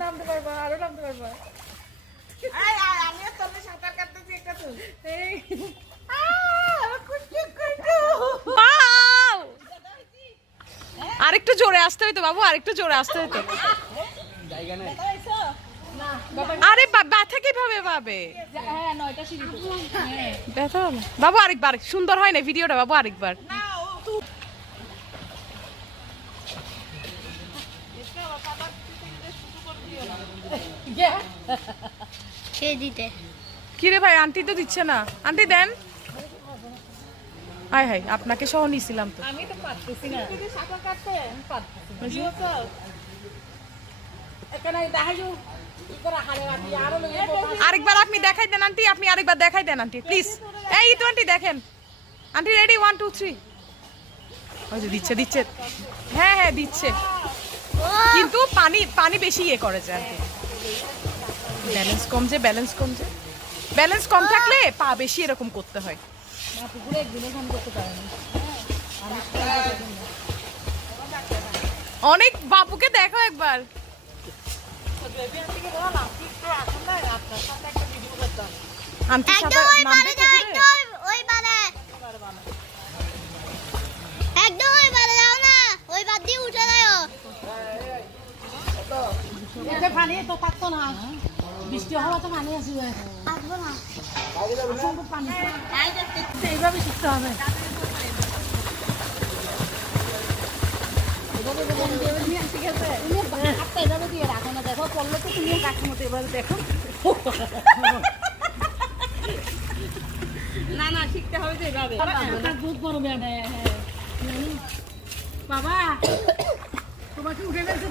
নামতে পারবা, আরো নামতে পারবা। আমি তোর সাঁতার কাটতেছি একটা তো আরেকটু জোরে আসতে হইতো বাবু, আরেকটু জোরে আসতে হইতো। আরে ব্যথা কিভাবে পাবে? হ্যাঁ 9টা সিঁড়ি তো। ব্যথা হবে বাবু, আরেকবার। সুন্দর হয় না ভিডিওটা বাবু, আরেকবার। কিরে ভাই, আন্টি তো দিচ্ছে না। আন্টি দেন। হাই হাই, আপনাকে সহ নিছিলাম তো। আমি তো পারতেছি না। যদি সাঁতার কাটতে আমি পারতেছি না। ভিডিও কল এখানে দেখাইও কি করে হারে রাখি আরো লইয়ে আরেকবার আপনি দেখাই দেন আন্টি, আপনি আরেকবার দেখাই দেন আন্টি প্লিজ। এই তো আন্টি দেখেন। Aunty ready, 1 2 3। ওই যে দিচ্ছে দিচ্ছে। হ্যাঁ হ্যাঁ দিচ্ছে, কিন্তু পানি পানি বেশি ইয়ে করে যায় আন্টি। ব্যালেন্স কম যে, ব্যালেন্স কম যে, ব্যালেন্স কম থাকলে পা বেশি এরকম করতে হয়। না পুকুরে একদিনও ফোন করতে পারেনি। অনেক বাবুকে দেখো একবার। আন্টি সাঁতার নামবে পুকুরে? এটা পানি তো থাকতো না। বৃষ্টি হওয়া তো পানি আছে। পানি এইভাবে শিখতে হবে। ঠিক আছে, এভাবে দিয়ে রাখো না। দেখো পড়লো তো তুমি গাছের মতো এভাবে দেখো। না না শিখতে হবে তো এভাবে দুধ গরমে বাবা তোমাকে উঠে গেছে।